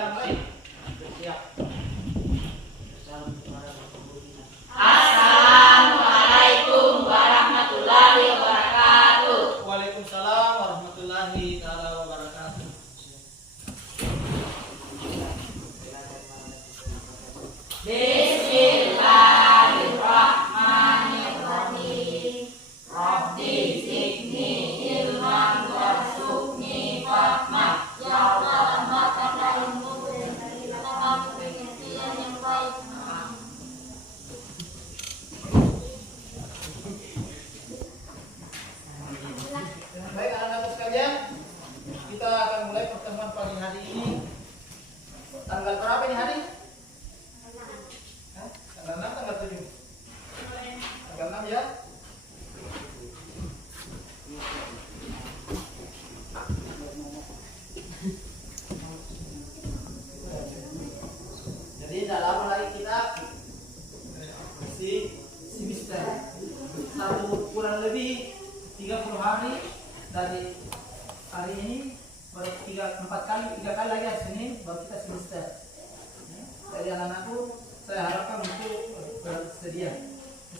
yang lain. Siap. Assalamualaikum warahmatullahi wabarakatuh. Waalaikumsalam warahmatullahi wabarakatuh. Bismillahirrahmanirrahim. Rabbi zidni ilman warzuqni fahma. Ya Allah, tambahkanlah ilmu dan berilah kami pengertian yang baik. Baik anak-anak sekalian, kita akan mulai pertemuan pagi hari ini. Tanggal berapa ini hari? Tanggal 6, tanggal 7? Tanggal 6 ya. Jadi tidak lama lagi kita semester. Kurang lebih 30 hari dari hari ini, baru 3 kali lagi hari Senin baru kita semester. Jadi anak-anakku saya harapkan untuk bersedia.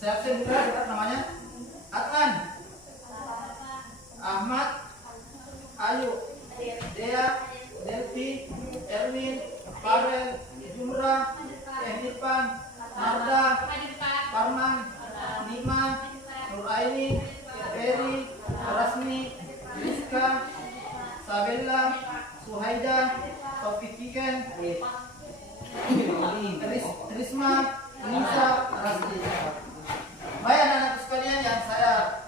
Saya absen juga, lihat namanya Adnan, Ahmad, Ayu, Dea, Delvi, Erwin, Farel, Jumrah, Irfan, Marda, Farman, Nima, Nuraini, Ferry, Rasmi, Rizka, Sabella, Suhaida, Taufik Kiken, Risma, Nisa, Rasmi. Baik anak-anak sekalian yang saya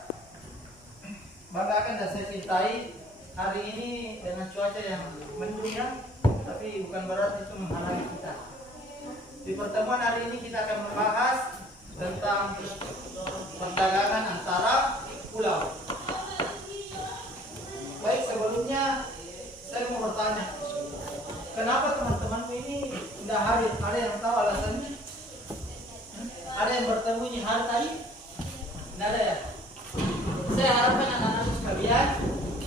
banggakan dan saya cintai, hari ini dengan cuaca yang mendung ya, tapi bukan berarti itu menghalangi kita. Di pertemuan hari ini kita akan membahas tentang perdagangan antara pulau. Baik, sebelumnya saya mau bertanya, kenapa teman-temanku ini tidak hadir? Ada yang tahu alasannya? Ada yang bertemu ini hari tadi? Tidak ada ya? Saya harapkan anak-anak sekalian,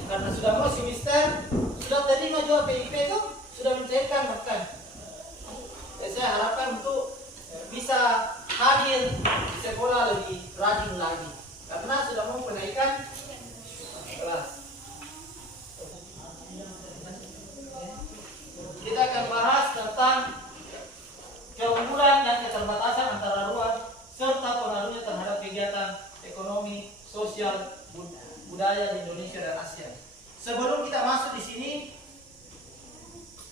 karena sudah mau semester, sudah terima juga PIP itu, sudah mencairkan bahkan. Saya harapkan untuk bisa hadir di sekolah lebih rajin lagi, karena sudah mau kenaikan kelas. Kita akan bahas tentang keunggulan dan keterbatasan antara ruang serta pengaruhnya terhadap kegiatan ekonomi, sosial, budaya di Indonesia dan Asia. Sebelum kita masuk di sini,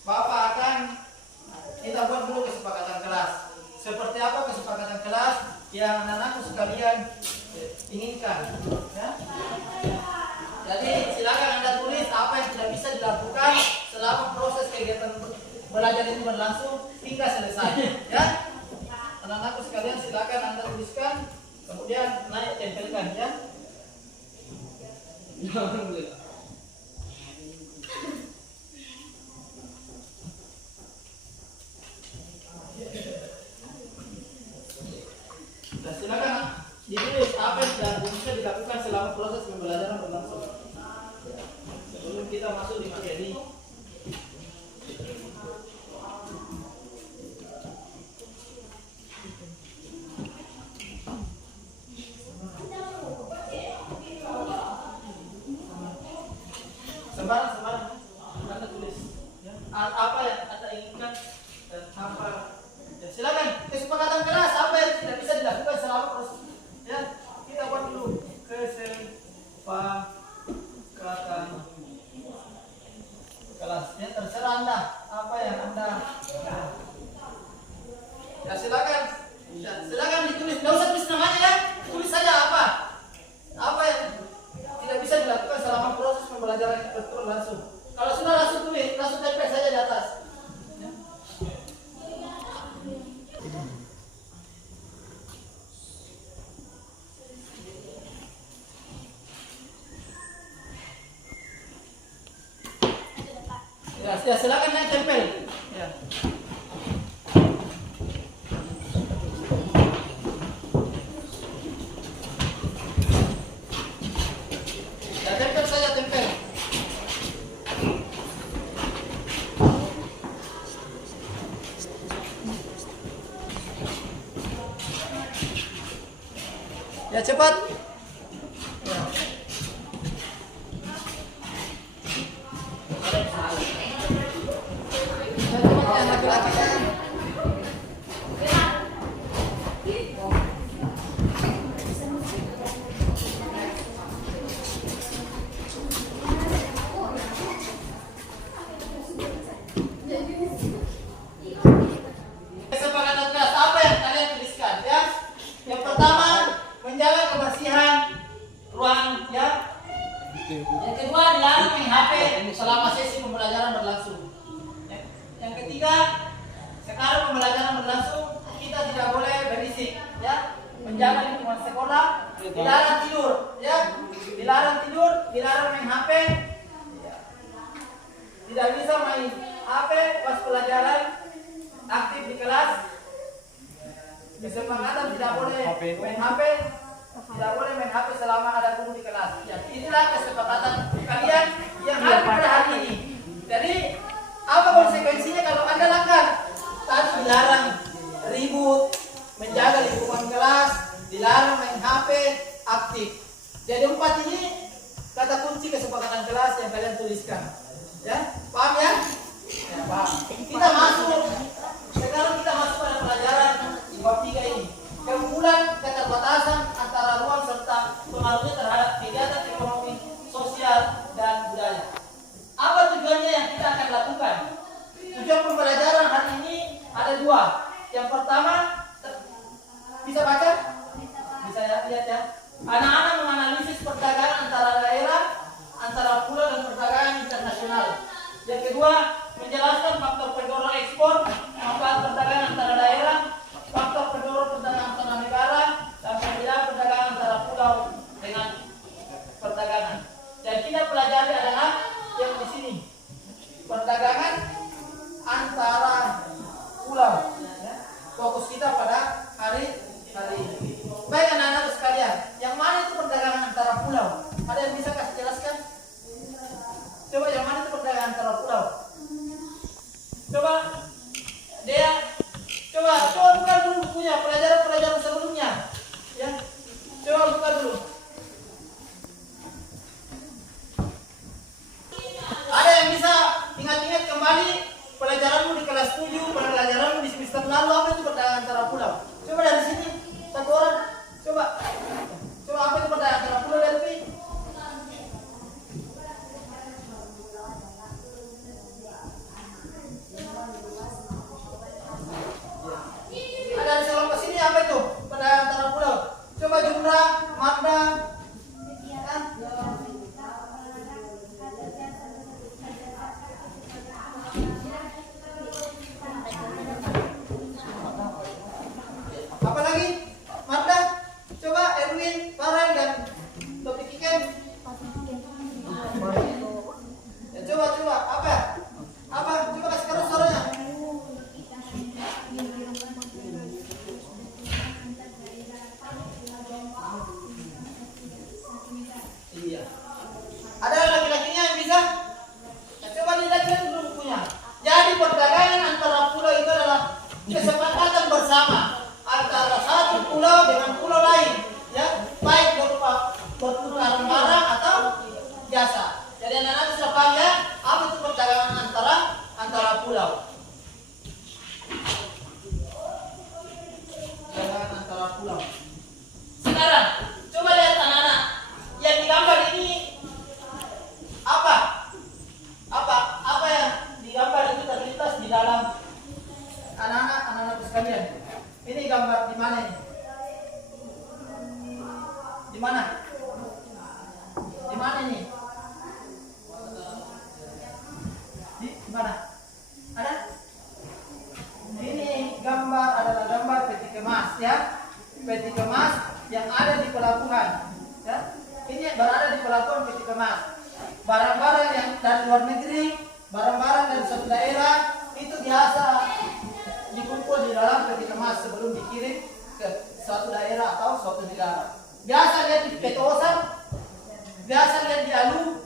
Bapak akan kita buat dulu kesepakatan kelas. Seperti apa kesepakatan kelas yang anak-anakku sekalian inginkan? Ya? Jadi silakan Anda tulis apa yang tidak bisa dilakukan selama proses kegiatan belajar itu berlangsung hingga selesai. Ya, anak-anakku sekalian silakan Anda tuliskan, kemudian naik tempelkan ya. Nah, silakan ditulis apa yang tidak bisa dilakukan selama proses pembelajaran berlangsung. Sebelum kita masuk di materi, sembarang Anda tulis ya, apa yang Anda inginkan dan apa ya, silakan kesepakatan kelas apa yang tidak bisa dilakukan selama proses ya, kita buat dulu kesepakatan kelas ya, terserah Anda apa yang Anda ya, silakan ditulis, nggak usah tulis namanya ya, tulis saja apa yang tidak bisa dilakukan selama proses pembelajaran itu berlangsung. Kalau sudah langsung tulis, langsung tempel saja di atas. Ya. Ya, silakan naik tempel. Ya. Tempel saja tempel. Ya cepat. Ya. Ya, cepat yang laki-lakinya. Kesepakatan kelas apa yang kalian tuliskan ya? Yang pertama menjaga kebersihan ruang ya. Yang kedua dilarang main HP selama sesi pembelajaran berlangsung. Yang ketiga sekarang pembelajaran berlangsung kita tidak boleh berisik ya. Menjaga lingkungan sekolah, dilarang tidur ya. Dilarang tidur, dilarang main HP. Ya. Tidak bisa main HP pas pelajaran, aktif di kelas. Kesepakatan tidak boleh main HP, tidak boleh main HP selama ada guru di kelas. Ya, inilah kesepakatan kalian yang ada pada hari ini. Jadi apa konsekuensinya kalau Anda langgar? Tadi dilarang ribut, menjaga lingkungan kelas, dilarang main HP, aktif. Jadi 4 ini kata kunci kesepakatan kelas yang kalian tuliskan. Ya, paham ya? Ya, paham. Kita masuk. Sekarang kita masuk pada pelajaran bab 3 ini. Keunggulan keterbatasan antara ruang serta pengaruhnya terhadap kegiatan ekonomi, sosial, dan budaya. Apa tujuannya yang kita akan lakukan? Tujuan pembelajaran hari ini ada 2. Yang pertama, bisa baca? Bisa ya, lihat ya. Anak-anak menganalisis perdagangan antara daerah, antara pulau dan perdagangan internasional. Yang kedua, menjelaskan faktor pendorong ekspor, manfaat perdagangan antara daerah, faktor pendorong perdagangan antara negara, dan perbedaan perdagangan antara pulau dengan perdagangan. Dan kita pelajari adalah yang di sini, perdagangan antara pulau. Ya. Fokus kita pada hari ini. Baik anak-anak sekalian, yang mana itu perdagangan antara pulau? Ada yang bisa kasih jelaskan? Coba yang mana itu perdagangan antara pulau? Coba dia, coba buka dulu bukunya, pelajaran sebelumnya, ya. Coba buka dulu. Ada yang bisa ingat-ingat kembali pelajaranmu di kelas 7, pelajaranmu di semester lalu apa itu perdagangan antara pulau? Coba dari sini satu orang, coba apa itu perdagangan antara pulau dari sini? Ada di kelompok sini apa itu perdagangan antara pulau? Coba jumlah, Magda, kan? Apa lagi? Magda, coba Erwin, Farel dan Topik Iken. Ya, coba apa? Coba kasih terus suaranya. Iya. Ada laki-lakinya yang bisa? Nah, coba dilihat dulu bukunya. Jadi perdagangan antara pulau itu adalah kesepakatan bersama antara satu pulau dengan pulau lain, ya, baik berupa pertukaran barang atau jasa. Jadi anak-anak sudah paham ya, apa itu perdagangan antara pulau? Perdagangan antara pulau. Sekarang coba lihat anak-anak yang digambar ini apa yang digambar itu terlintas di dalam anak-anak sekalian. Ini gambar di mana ini? Di mana? Di mana ini? Di mana? Ada? Ini gambar adalah gambar peti kemas ya. Peti kemas yang ada di pelabuhan. Ya. Ini berada di pelabuhan peti kemas. Barang-barang yang dari luar negeri, barang-barang dari suatu daerah itu biasa dikumpul di dalam peti kemas sebelum dikirim ke suatu daerah atau suatu negara. Biasa lihat di Petosan, biasa lihat di Alu,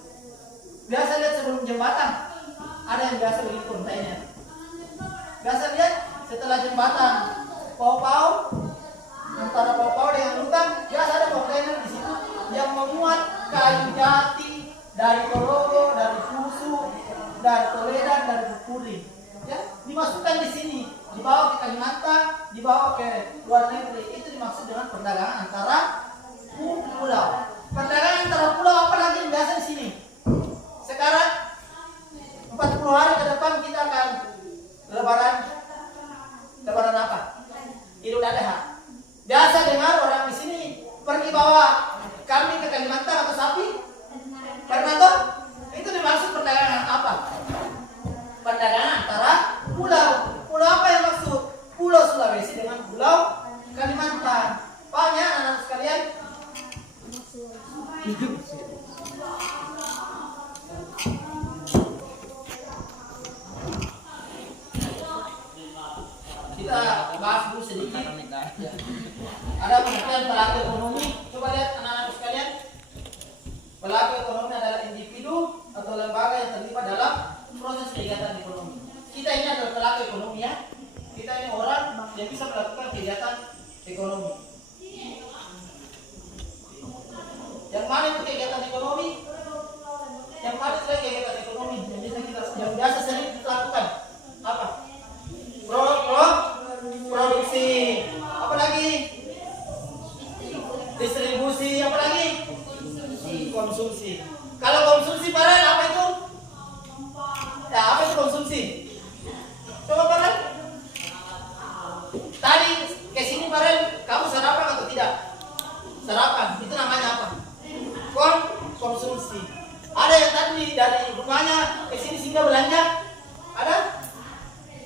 biasa lihat sebelum jembatan. Ada yang biasa beli kontainer. Biasa lihat setelah jembatan Pau-Pau, antara pulau-pulau dengan hutan. Biasa ada kontainer di situ yang memuat kayu jati dari Torogo, dari Fusu, dari Toledan, dari Bukuri. Ya, dimasukkan di sini, dibawa ke Kalimantan, dibawa ke luar negeri. Itu dimaksud dengan perdagangan antara pulau. Perdagangan antara pulau apa lagi yang biasa di sini? Sekarang 40 hari ke depan kita akan lebaran apa? Idul Adha. Biasa dengar orang di sini pergi bawa kambing ke Kalimantan atau sapi? Pernah toh? Itu dimaksud perdagangan apa? Perdagangan antara pulau. Pulau apa yang maksud? Pulau Sulawesi dengan pulau Kalimantan. Paham ya anak-anak sekalian? Kita bahas dulu sedikit. Ada pengertian pelaku ekonomi. Coba lihat anak-anak sekalian. Pelaku ekonomi adalah individu atau lembaga yang terlibat dalam proses kegiatan ekonomi. Kita ini adalah pelaku ekonomi ya. Kita ini orang yang bisa melakukan kegiatan ekonomi. Yang mana itu kegiatan ekonomi? Yang mana itu kegiatan ekonomi yang biasa sering kita lakukan? Apa? Produksi. Apa lagi? Distribusi. Apa lagi? Konsumsi. Kalau konsumsi Farel apa itu? Ya, apa itu konsumsi? Coba Farel. Tadi ke sini Farel, kamu sarapan atau tidak? Sarapan. Itu namanya apa? Konsumsi. Ada yang tadi dari rumahnya ke sini singgah belanja? Ada?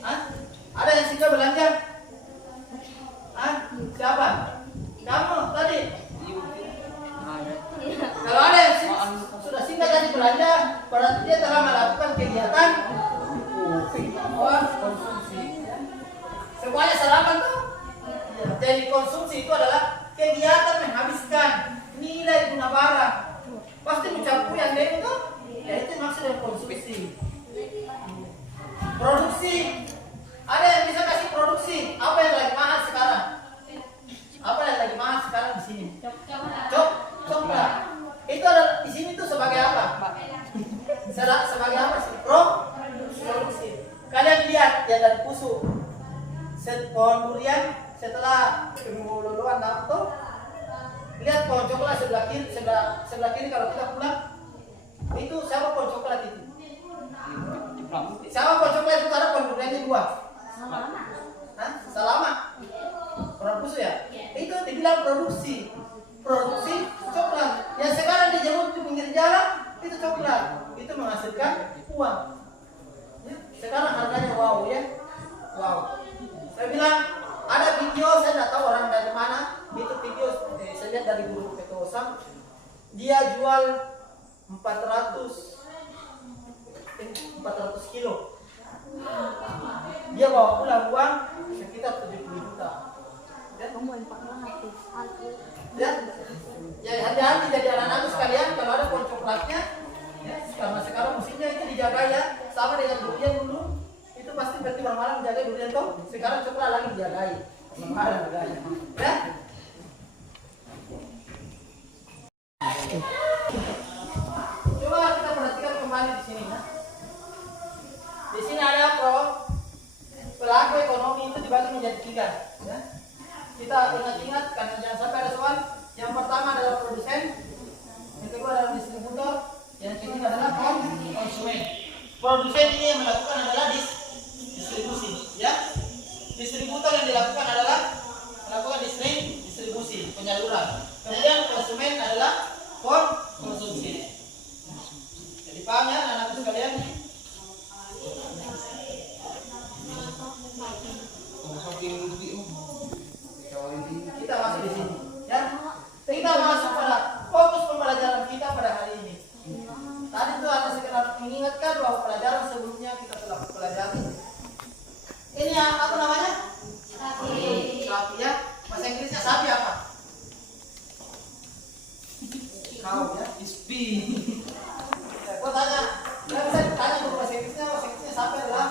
Hah? Ada yang singgah belanja? Hah? Siapa? Kamu tadi? Kalau ada yang sudah singgah tadi belanja, berarti dia telah melakukan kegiatan konsumsi. Semuanya sarapan tuh. Jadi konsumsi itu adalah kegiatan menghabiskan nilai guna barang. Pasti mencakup yang lain tuh. Ya itu maksudnya konsumsi. Produksi. Ada yang bisa kasih produksi. Apa yang lagi mahal sekarang? Apa yang lagi mahal sekarang di sini? Coklat. Itu ada di sini tuh sebagai apa? Sebagai apa sih? Produksi. Kalian lihat yang dari Pusu. Pohon durian setelah penggolongan tuh. Lihat pohon coklat sebelah kiri kalau kita pulang. Itu siapa pohon coklat itu? Siapa pohon coklat itu ada pohon duriannya dua? Salama. Orang Pusu ya? Itu dibilang produksi coklat. Yang sekarang dijemur di pinggir jalan itu coklat. Itu menghasilkan uang. Ya, sekarang harganya wow ya. Wow. Saya bilang ada video, saya tidak tahu orang dari mana. Itu video saya lihat dari Guru Petosam. Dia jual 400 kilo. Dia bawa pulang uang sekitar 70 juta. Ya, ya hati-hati jadi anak-anak sekalian kalau ada pohon coklatnya. Ya, karena sekarang musimnya itu dijaga ya, sama dengan durian dulu. Itu pasti berarti malam menjaga durian toh. Sekarang coklat lagi dijagai. Malam harganya. Ya. Coba kita perhatikan kembali di sini ya. Di sini ada pelaku ekonomi itu dibagi menjadi 3 ya. Kita ingat-ingat karena jangan sampai ada soal. Yang pertama adalah produsen, yang kedua adalah distributor, yang ketiga adalah konsumen. Produsen ini yang melakukan adalah distribusi ya. Distributor yang dilakukan adalah melakukan distribusi, penyaluran. Kemudian konsumen adalah konsumsi. Jadi paham ya anak-anak sekalian? Kita masuk di sini ya. Kita masuk pada fokus pembelajaran kita pada hari ini. Tadi itu ada sekedar mengingatkan bahwa pelajaran sebelumnya kita telah pelajari. Ini apa namanya? Sapi ya. Bahasa Inggrisnya sapi apa? Cow ya. Ispi. Gua tanya, saya tanya dulu bahasa Inggrisnya sapi adalah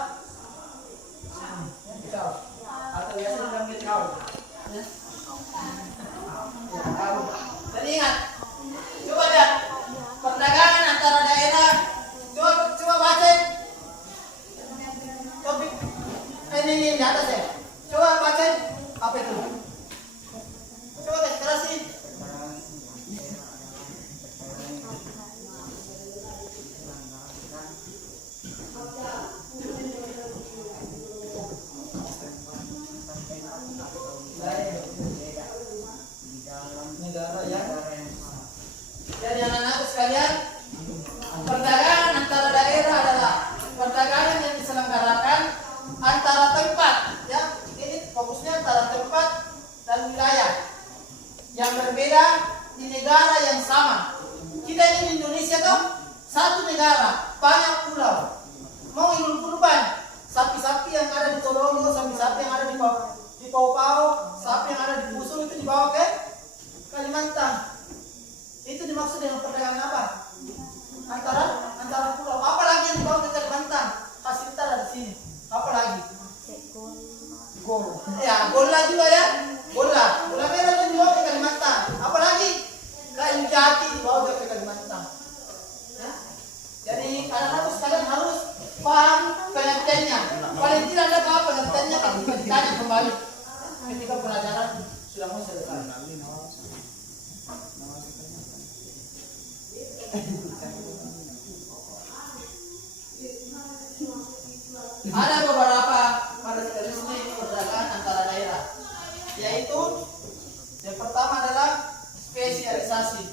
cow. Atau biasa dibilang cow. Ya. ini di atas ya. Coba baca apa itu? Coba kasih kerasin. Negara ya. Jadi anak-anak sekalian, perdagangan antara daerah adalah perdagangan yang diselenggarakan antara tempat, ya. Ini fokusnya antara tempat dan wilayah yang berbeda di negara yang sama. Kita ini di Indonesia tuh satu negara, banyak pulau. Mau Ilmu Kurban, sapi-sapi yang ada di Toronto, sapi-sapi yang ada di Pau-Pau, sapi yang ada di Pusul itu dibawa ke Kalimantan. Itu dimaksud dengan perdagangan apa? Antara pulau. Apa lagi yang dibawa ke Kalimantan? Hasil kita dari sini. Apa lagi? Gol. Ya, bola juga ya. Bola merah itu dibawa ke Kalimantan. Apa lagi? Kayu jati dibawa ke Kalimantan. Ya. Jadi anak-anak sekalian harus paham pengertiannya. Paling tidak ada apa pengertiannya kalau kita ditanya kembali ketika pelajaran sudah mau selesai. Ada beberapa karakteristik perdagangan antara daerah, yaitu yang pertama adalah spesialisasi,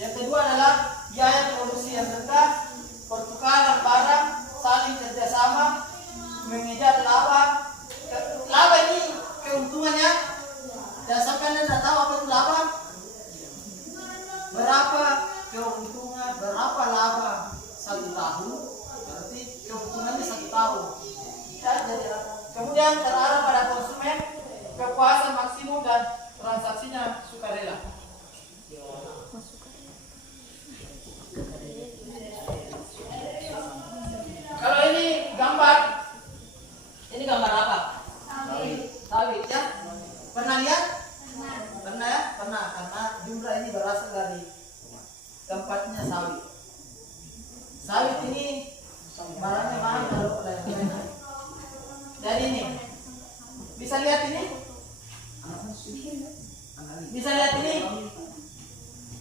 yang kedua adalah biaya produksi yang rendah, pertukaran barang, saling kerjasama, mengejar laba. Laba ini keuntungannya, dan sampai Anda tidak tahu apa itu laba, berapa keuntungan, berapa laba 1 tahun, berarti keuntungannya 1 tahun. Jadi, kemudian terarah pada konsumen, kepuasan maksimum dan transaksinya sukarela. Kalau ini gambar apa? Sawit ya. Pernah lihat? Pernah ya? Pernah, karena jumlah ini berasal dari tempatnya sawit. Sawit ini barangnya mahal kalau lain-lain. Jadi ini, bisa lihat ini? Bisa lihat ini?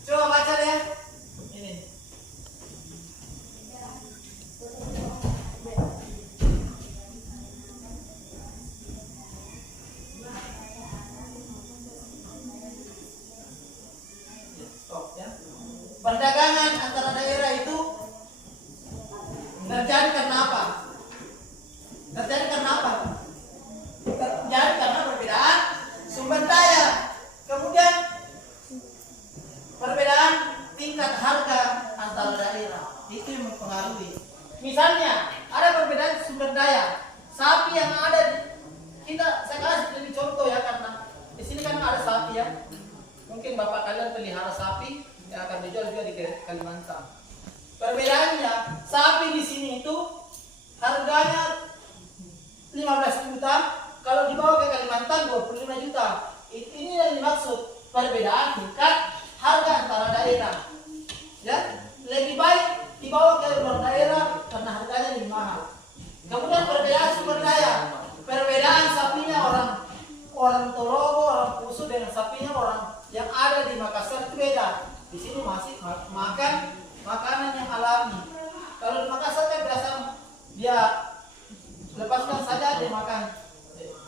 Coba baca deh. Ini. Stop ya. Perdagangan antara daerah itu terjadi karena apa? Terjadi karena apa? Terjadi karena perbedaan sumber daya. Kemudian perbedaan tingkat harga antara daerah. Itu yang mempengaruhi. Misalnya, ada perbedaan sumber daya. Sapi yang ada saya kasih lebih contoh ya, karena di sini kan ada sapi ya. Mungkin bapak kalian pelihara sapi yang akan dijual juga di Kalimantan. Perbedaannya, sapi di sini itu harganya 15 juta, kalau dibawa ke Kalimantan 25 juta. Ini yang dimaksud perbedaan tingkat harga antara daerah. Ya, lebih baik dibawa ke luar daerah karena harganya lebih mahal. Kemudian perbedaan sumber daya, perbedaan sapinya orang Torogo, orang Pusu dengan sapinya orang yang ada di Makassar itu beda. Di sini masih makan makanan yang alami. Kalau di Makassar kan biasa dia lepaskan saja dia makan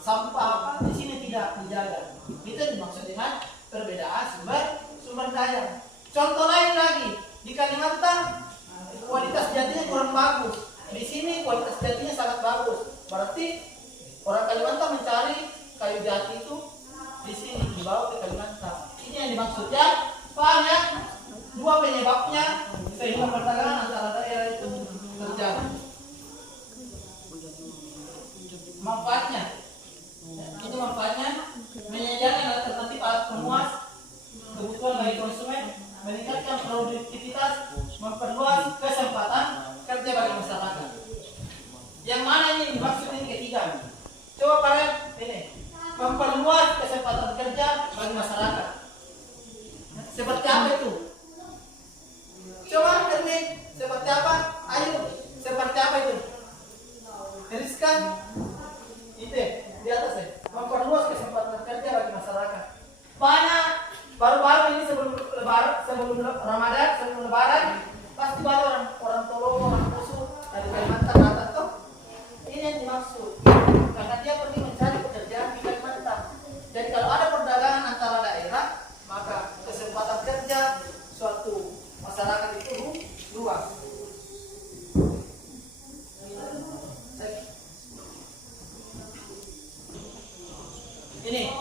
sampah, di sini tidak dijaga. Itu dimaksud dengan perbedaan sumber daya. Contoh lain lagi, di Kalimantan kualitas jatinya kurang bagus. Di sini kualitas jatinya sangat bagus. Berarti orang Kalimantan mencari kayu jati itu di sini dibawa ke Kalimantan. Ini yang dimaksudnya, paham ya? Dua penyebabnya sehingga perdagangan antara daerah itu terjadi. Manfaatnya, itu manfaatnya menyediakan alternatif alat pemuas kebutuhan bagi konsumen, meningkatkan produktivitas, memperluas kesempatan kerja bagi masyarakat. Yang mana ini dimaksud ini ketiga? Coba kalian ini, memperluas kesempatan kerja bagi masyarakat. Seperti apa itu? Coba ini seperti apa? Ayo, seperti apa itu? Tuliskan. Itu ya, di atas ya. Memperluas kesempatan kerja bagi masyarakat. Banyak baru-baru ini sebelum lebaran, sebelum Ramadan, sebelum lebaran pasti banyak orang tolong, orang musuh dari Kalimantan datang tuh. Ini yang dimaksud. Karena dia pergi mencari pekerjaan di Kalimantan. Jadi kalau ada perdagangan antara daerah, maka kesempatan kerja suatu masyarakat itu luas. Ini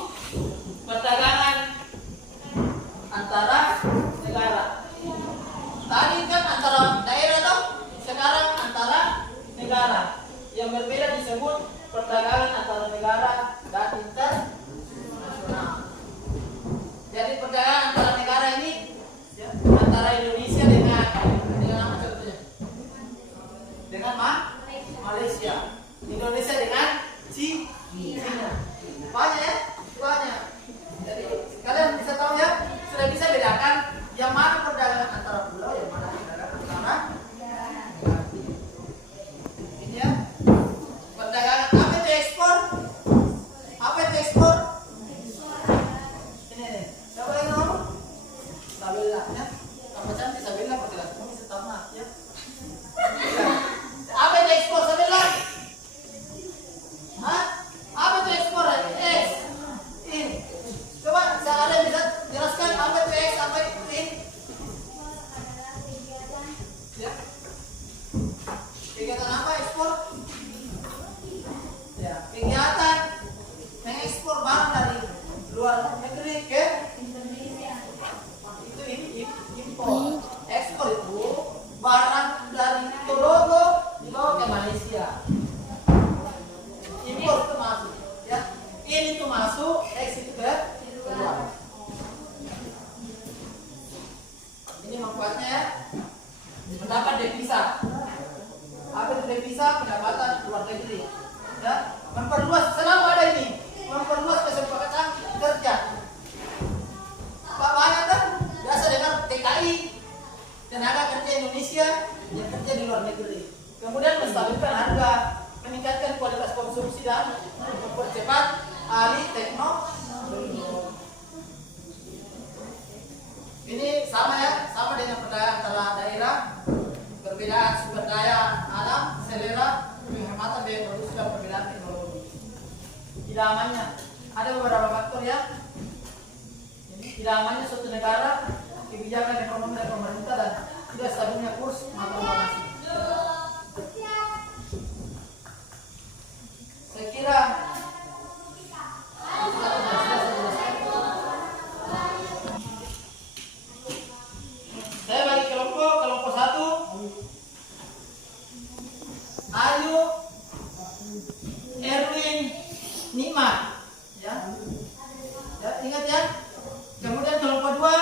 perdagangan antara negara. Tadi kan antara daerah tuh, sekarang antara negara. Yang berbeda disebut perdagangan antara negara dan internasional. Jadi perdagangan antara negara ini ya, antara Indonesia dengan apa contohnya? Dengan Malaysia. Indonesia dengan China. Banyak ya? Banyak. Jadi kalian bisa tahu ya, sudah bisa bedakan yang mana perdagangan antara pulau, yang mana perdagangan antara ini ya. Perdagangan apa itu ekspor? Apa itu ekspor? Ini nih. Siapa yang ngomong? Sabila ya. Kamu cantik Sabila pakai lagu bisa tamat ya. Apa itu ekspor Sabila? Hah? Apa itu ekspor? X. In. Coba saya bisa jelaskan apa itu X, apa itu in? Ya. Kegiatan apa ekspor? Ya, kegiatan mengekspor barang dari luar negeri ke Indonesia. Itu impor. Ekspor itu barang dari Togo dibawa ke Malaysia. Impor itu masuk, ya. Ini itu masuk, X itu keluar. Ini manfaatnya ya. Mendapat devisa. Apa itu devisa? Pendapatan luar negeri. Ya, memperluas, selalu ada ini, memperluas kesempatan kerja. Pak banyak kan biasa dengan TKI, tenaga kerja Indonesia yang kerja di luar negeri. Kemudian menstabilkan harga, meningkatkan kualitas konsumsi dan mempercepat alih teknologi. Ini sama ya, sama dengan perdagangan antara daerah, perbedaan sumber daya alam, selera, penghematan biaya produksi dan perbedaan teknologi. Idamannya ada beberapa faktor ya. Ini idamannya suatu negara, kebijakan ekonomi dan pemerintah dan tidak stabilnya kurs mata uang asing. Saya kira saya bagi kelompok satu, Ayu, Erwin, Nikmat, ya, ya ingat ya. Kemudian kelompok dua,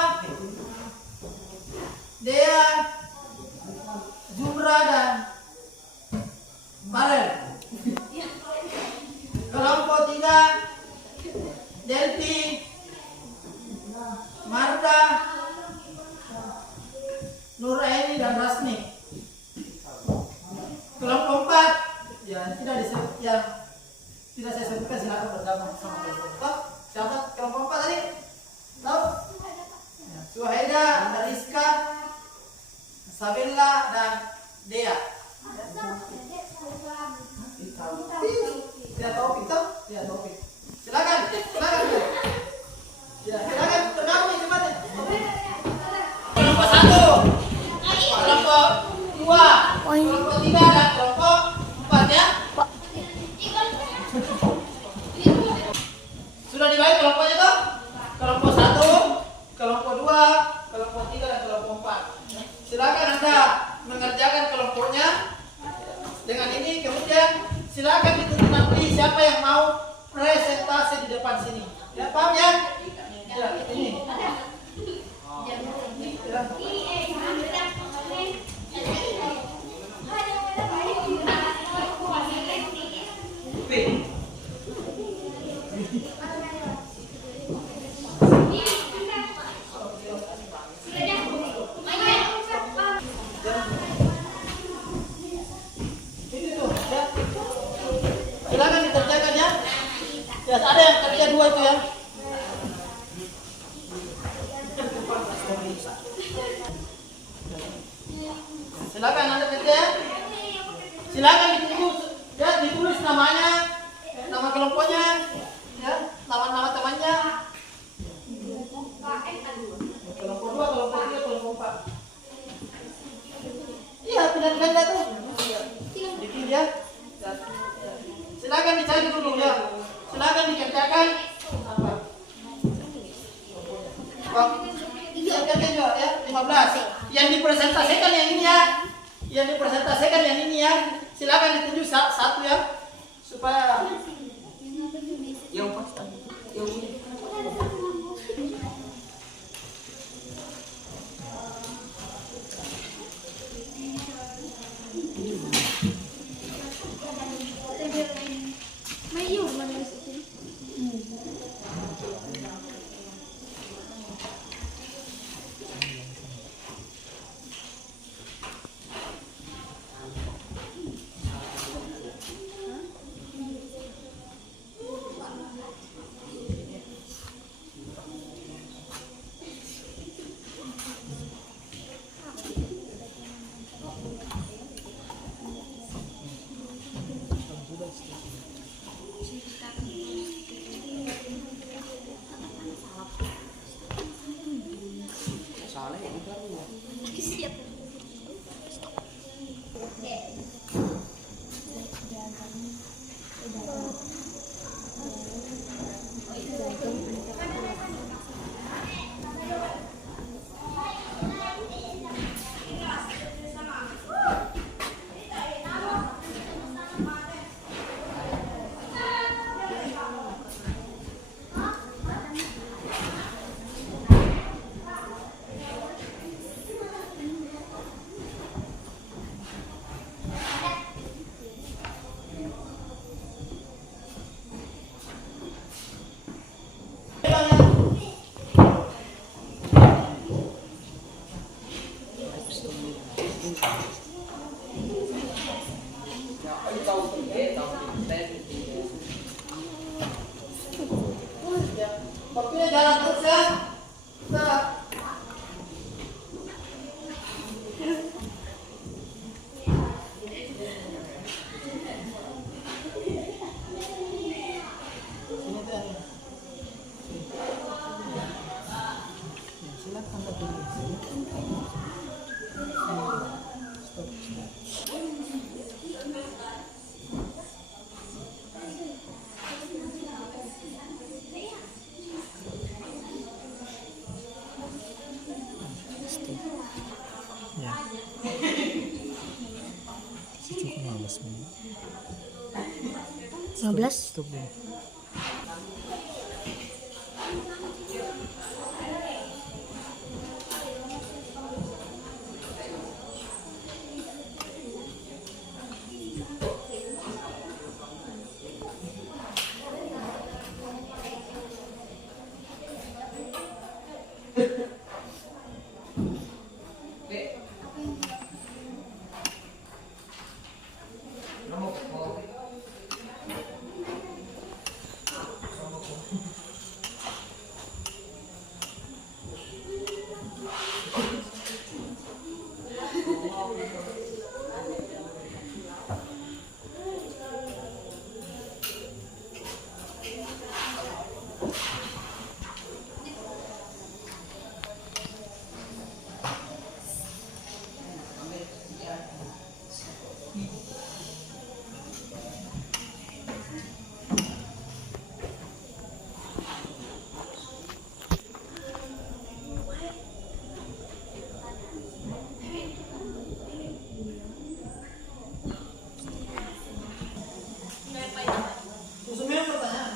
Dea, Jumra dan Barel. Kelompok tiga, Delphi, Marta, Nuraini dan Rasmi. Kelompok empat, ya tidak disebut, yang tidak saya sebutkan silakan bergabung sama kelompok empat. Siapa kelompok empat tadi? Tahu? Ya, Suhaida, Rizka, Sabella dan Dea. Tidak tahu kita? Tidak tahu. Silakan. Ya, silakan bergabung nih cepat. Kelompok satu, kelompok dua, kelompok tiga dan kelompok empat ya. Sudah dibagi kelompoknya tuh? Kelompok satu, kelompok dua, kelompok tiga dan kelompok empat. Silakan Anda mengerjakan kelompoknya dengan ini, kemudian silakan ditutup nanti siapa yang mau presentasi di depan sini. Ya, paham ya? Ya, ini. Silakan dikerjakan ya. Ya, ada yang kerja dua itu ya. Silakan Anda kerja. Silakan ditulis namanya, nama kelompoknya, ya, nama temannya. Kelompok 2, kelompok 3, kelompok 4. Iya, pindah-pindah tuh. Dikit ya. Silakan dicari dulu ya. Silakan dikerjakan. Apa? Iya, kerja juga ya. 15. Yang dipresentasikan yang ini ya. Yang dipresentasikan yang ini ya. Silakan dituju satu ya. Supaya Yang pasti. Yang ini. waktunya jalan terus ya. Kita Stop, 15. stop dulu. Usumnya pertanyaan.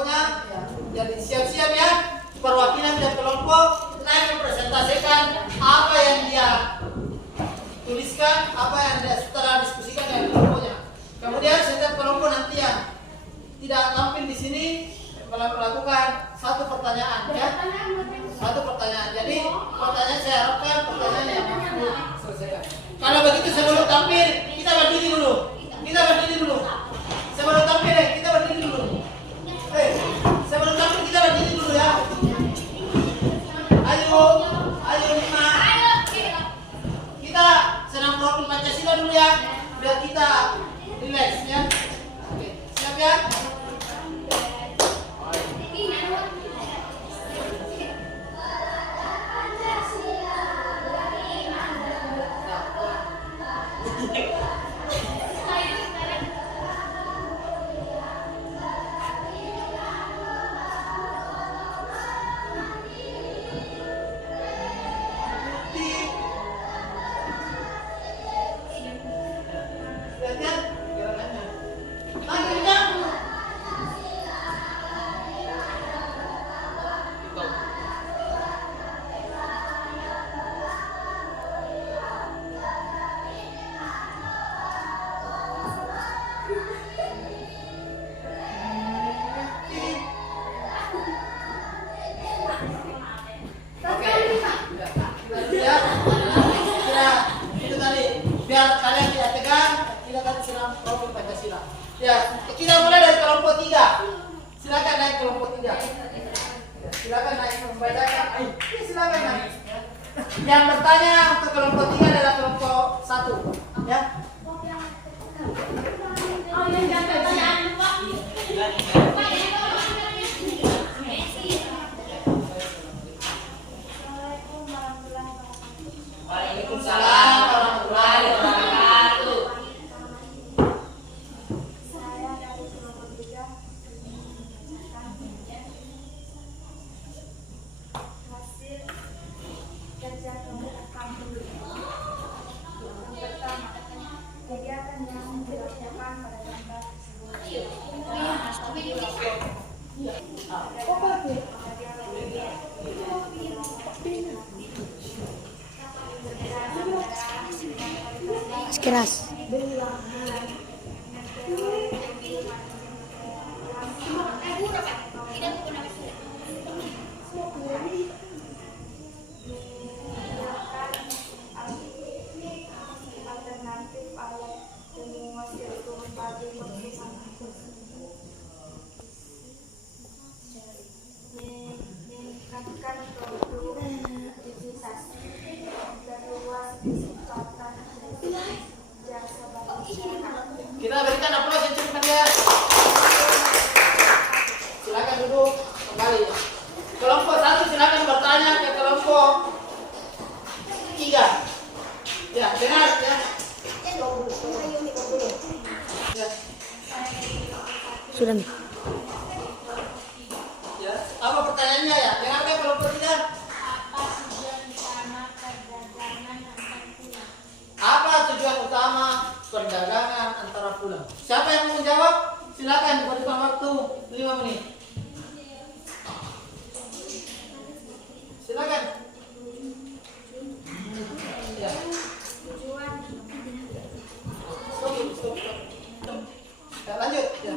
kelompoknya. Ya. Jadi siap-siap ya. Perwakilan tiap kelompok naik mempresentasikan apa yang dia tuliskan, apa yang dia setelah diskusikan dengan kelompoknya. Kemudian setiap kelompok nanti yang tidak tampil di sini melakukan satu pertanyaan ya. Satu pertanyaan. Jadi pertanyaan saya harapkan pertanyaan yang mampu selesaikan. Kalau begitu sebelum tampil kita berdiri dulu. Kita berdiri dulu. Sebelum tampil kita berdiri dulu. Sebelum tampil kita berdiri dulu ya. Ayo, ayo Lima. Kita senam profil Pancasila dulu ya. Biar kita relax ya. Oke, siap ya? Biar kalian tidak tegang, kita tadi senam profil Pancasila. Ya, kita mulai dari kelompok 3. Silakan naik kelompok 3. Silakan naik membacakan. Silakan naik. Yang bertanya untuk kelompok 3 adalah kelompok 1. Ya. Waalaikumsalam warahmatullahi wabarakatuh. Saya dari kelompok 3 hasil kerja kelompok dulu. Yang pertama, kegiatan yang dilakukan pada gambar Keras. alternatif alat penguasa turun pagi meningkatkan produktivitas memperluas kesempatan jasa masyarakat. Kita berikan aplaus yang cukup ya. Silakan duduk kembali. Kelompok 1 silakan bertanya ke kelompok 3. Ya, dengar ya. Ya. Sudah nih. Ya, apa pertanyaannya ya? Dengarkan kelompok 3. Apa tujuan utama perdagangan antara pulau? Siapa yang mau menjawab? Silakan diberikan waktu 5 menit. Silakan. Ya. Stop. Ya, lanjut. Ya.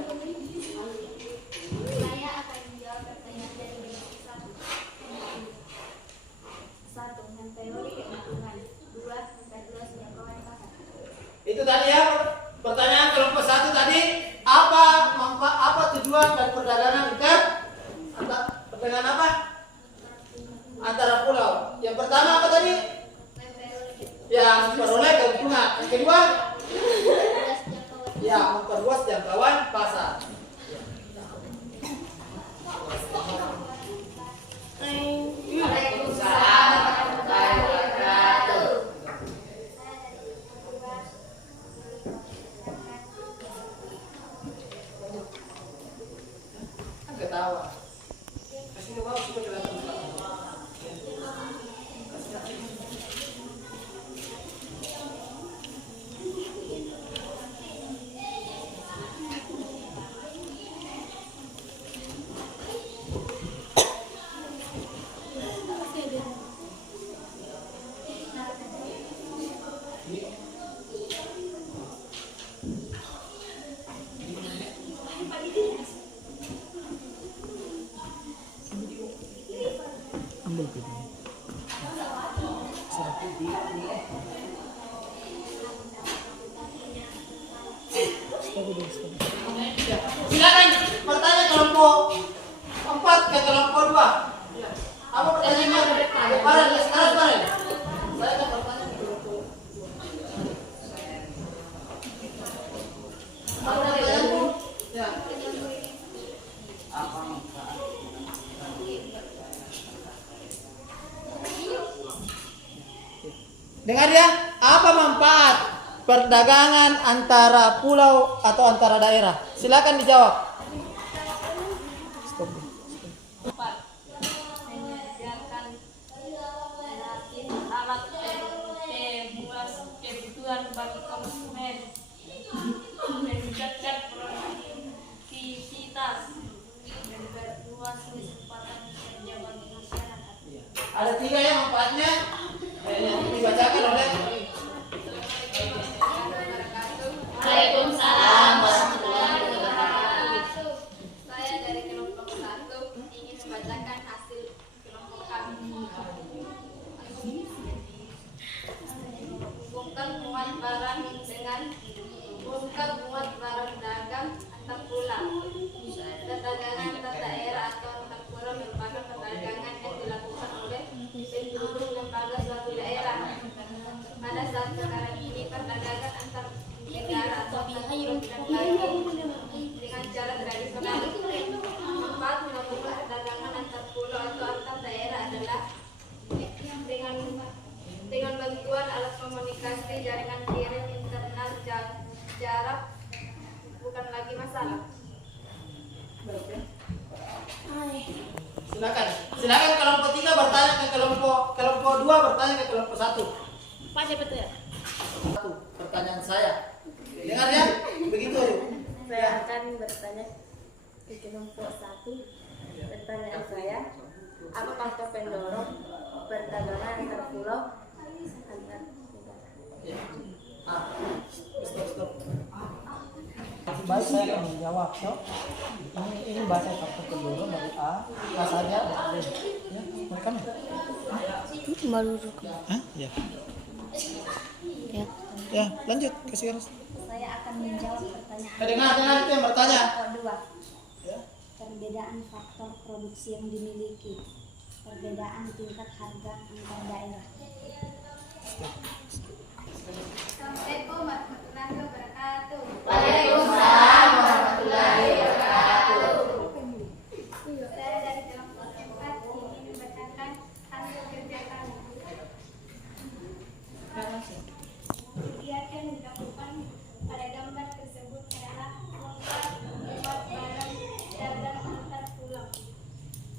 Saya akan menjawab pertanyaan dari satu, teori kehidupan. 2, memperluas jangkauan pasar. Itu tadi ya pertanyaan kelompok 1 tadi, apa tujuan dan perdagangan dekat perdagangan apa? Antara pulau. Yang pertama apa tadi? Yang memperoleh keuntungan. Yang kedua? Ya, memperluas jangkauan pasar. Waalaikumsalam warahmatullahi wabarakatuh. Ketawa. Kasih ke bawah supaya kelihatan. Ya. Silakan bertanya kelompok 4 ke kelompok 2. Ya. Apa pertanyaannya? Sekarang. Saya akan bertanya ke kelompok 2. Apa pertanyaanmu? Ya. Dengar ya, apa manfaat perdagangan antara pulau atau antara daerah? Silakan dijawab. Stop. Menyediakan alat kebutuhan bagi konsumen, meningkatkan produktivitas, memperluas kesempatan kerja bagi masyarakat. Ada 3 ya manfaatnya. Yang dibacakan oleh Waalaikumsalam warahmatullahi wabarakatuh. Saya dari kelompok 1 ingin membacakan hasil kelompok kami. Bongkar muat barang dagang antar pulau. Perdagangan antar daerah atau antar pulau merupakan perdagangan yang dilakukan oleh penduduk lembaga suatu daerah. Pada saat sekarang ini perdagangan antar negara atau antar pulau tidak lagi dengan cara tradisional. Manfaat melakukan perdagangan antar pulau atau antar daerah adalah dengan bantuan alat komunikasi jaringan kirim internal jarak bukan lagi masalah. Silakan kelompok 3 bertanya ke kelompok 2 bertanya ke kelompok 1. Pak betul ya? 1 pertanyaan saya. Dengar ya, begitu ya. Saya akan bertanya ke kelompok 1. Pertanyaan saya, apa faktor pendorong perdagangan antar pulau antar negara? Ya. Stop. Baik, saya akan menjawab. So, ini bahasa faktor pendorong dari A saja dari B. Ya, mereka nih. Hah? Ya. Ya, lanjut kasih garis. Saya akan menjawab pertanyaan Dengar itu yang bertanya. kedua. Ya. Perbedaan faktor produksi yang dimiliki, perbedaan tingkat harga antar daerah. Assalamualaikum warahmatullahi wabarakatuh. Waalaikumsalam warahmatullahi wabarakatuh. Saya dari kelompok 4 ingin membacakan hasil kerja kami. Kegiatan yang dilakukan pada gambar tersebut adalah bongkar muat barang dagang antar pulau.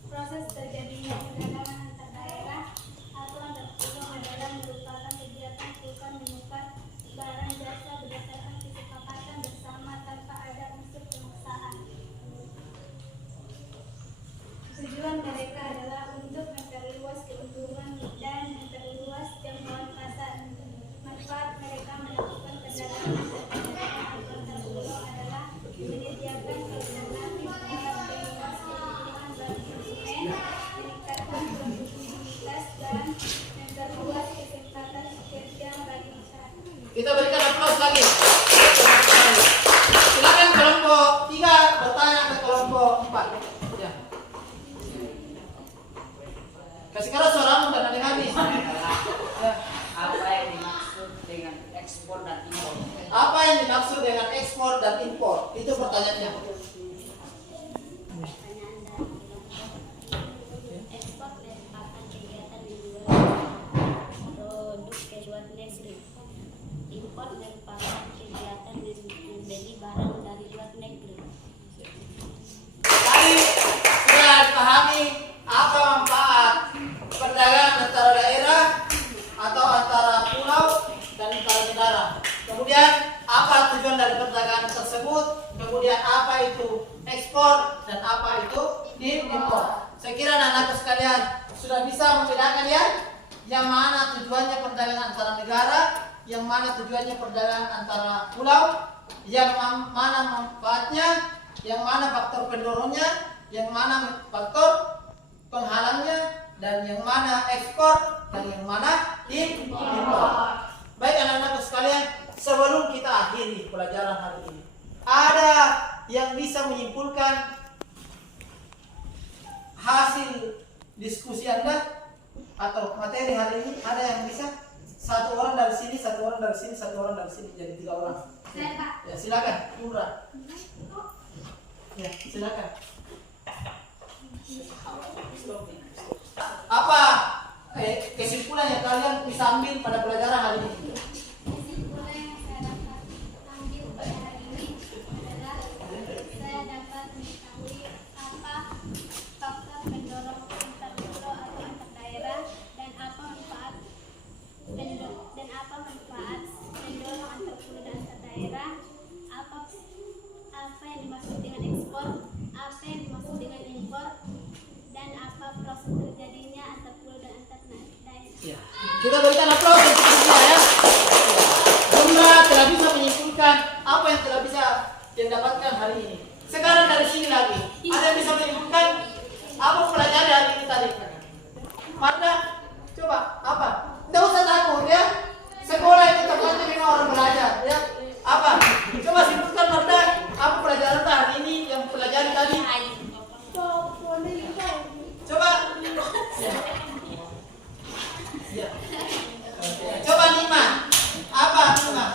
Proses terjadinya perdagangan antar daerah atau antar pulau adalah merupakan kegiatan tukar menukar barang jasa berdasarkan kesepakatan bersama tanpa ada unsur pemaksaan. Tujuan mereka adalah untuk memperluas keuntungan dan memperluas jangkauan pasar. Manfaat mereka melakukan perdagangan antar pulau adalah menyediakan alternatif dalam memperluas keuntungan bagi konsumen, meningkatkan produktivitas dan memperluas kesempatan kerja bagi masyarakat. Kita berikan aplaus lagi. Silakan kelompok 3 bertanya ke kelompok 4. Ya. Kasih keras suaramu dan dengar nih. Ya. Apa yang dimaksud dengan ekspor dan impor? Apa yang dimaksud dengan ekspor dan impor? Itu pertanyaannya. Ekspor merupakan kegiatan di luar produk ke luar negeri. Impor merupakan kegiatan membeli barang dari luar negeri. Tadi sudah dipahami apa manfaat perdagangan antara daerah atau antara pulau dan antara negara. Kemudian apa tujuan dari perdagangan tersebut? Kemudian apa itu ekspor dan apa itu impor? Saya kira anak-anak sekalian sudah bisa membedakan ya, yang mana tujuannya perdagangan antara negara, yang mana tujuannya perdagangan antara pulau, yang mana manfaatnya, yang mana faktor pendorongnya, yang mana faktor penghalangnya, dan yang mana ekspor dan yang mana impor. Baik anak-anakku sekalian, sebelum kita akhiri pelajaran hari ini, ada yang bisa menyimpulkan hasil diskusi Anda atau materi hari ini? Ada yang bisa? Satu orang dari sini, satu orang dari sini, satu orang dari sini, jadi 3 orang. Ya silakan, Umrah. Ya silakan. Apa kesimpulan yang kalian bisa ambil pada pelajaran hari ini? Kesimpulan yang saya dapat ambil pada hari ini adalah saya dapat mengetahui apa faktor pendorong antar pulau atau antar daerah dan apa manfaat pendorong antar pulau dan antar daerah, apa yang dimaksud dengan ekspor, apa yang dimaksud dengan impor, dan apa proses terjadinya antar pulau dan antar daerah. Ya. Kita berikan aplaus untuk dia ya. Jumlah telah bisa menyimpulkan apa yang telah bisa didapatkan hari ini. Sekarang dari sini lagi, ada yang bisa menyimpulkan apa pelajaran hari ini tadi? Mana? Coba apa? Tidak usah takut ya. Sekolah itu tempatnya memang orang belajar ya. Apa? Coba simpulkan Marta, apa pelajaran hari ini yang pelajari tadi? Coba. Ya. Coba Nima. Apa Nima?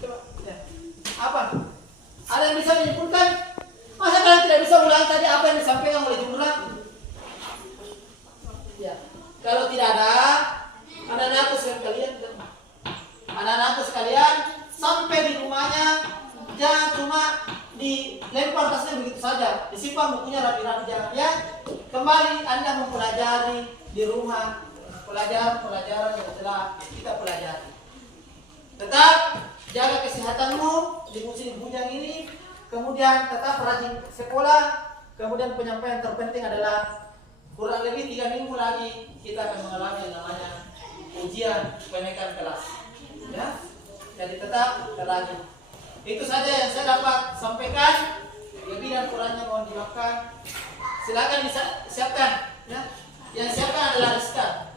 Coba. Ya. Apa? Ada yang bisa menyimpulkan? Masa kalian tidak bisa ulang tadi apa yang disampaikan oleh Jumlah? Ya. Kalau tidak ada, anak-anakku sekalian, sampai di rumahnya jangan cuma dilempar tasnya begitu saja, disimpan bukunya rapi-rapi, jangan ya. Kembali Anda mempelajari di rumah pelajaran yang telah kita pelajari. Tetap jaga kesehatanmu di musim hujan ini, kemudian tetap rajin sekolah, kemudian penyampaian terpenting adalah kurang lebih 3 minggu lagi kita akan mengalami yang namanya ujian kenaikan kelas. Ya, jadi tetap rajin. Itu saja yang saya dapat sampaikan. Lebih dan kurangnya mohon dimaafkan. Silakan disiapkan. Ya, yang siapkan adalah Rizka.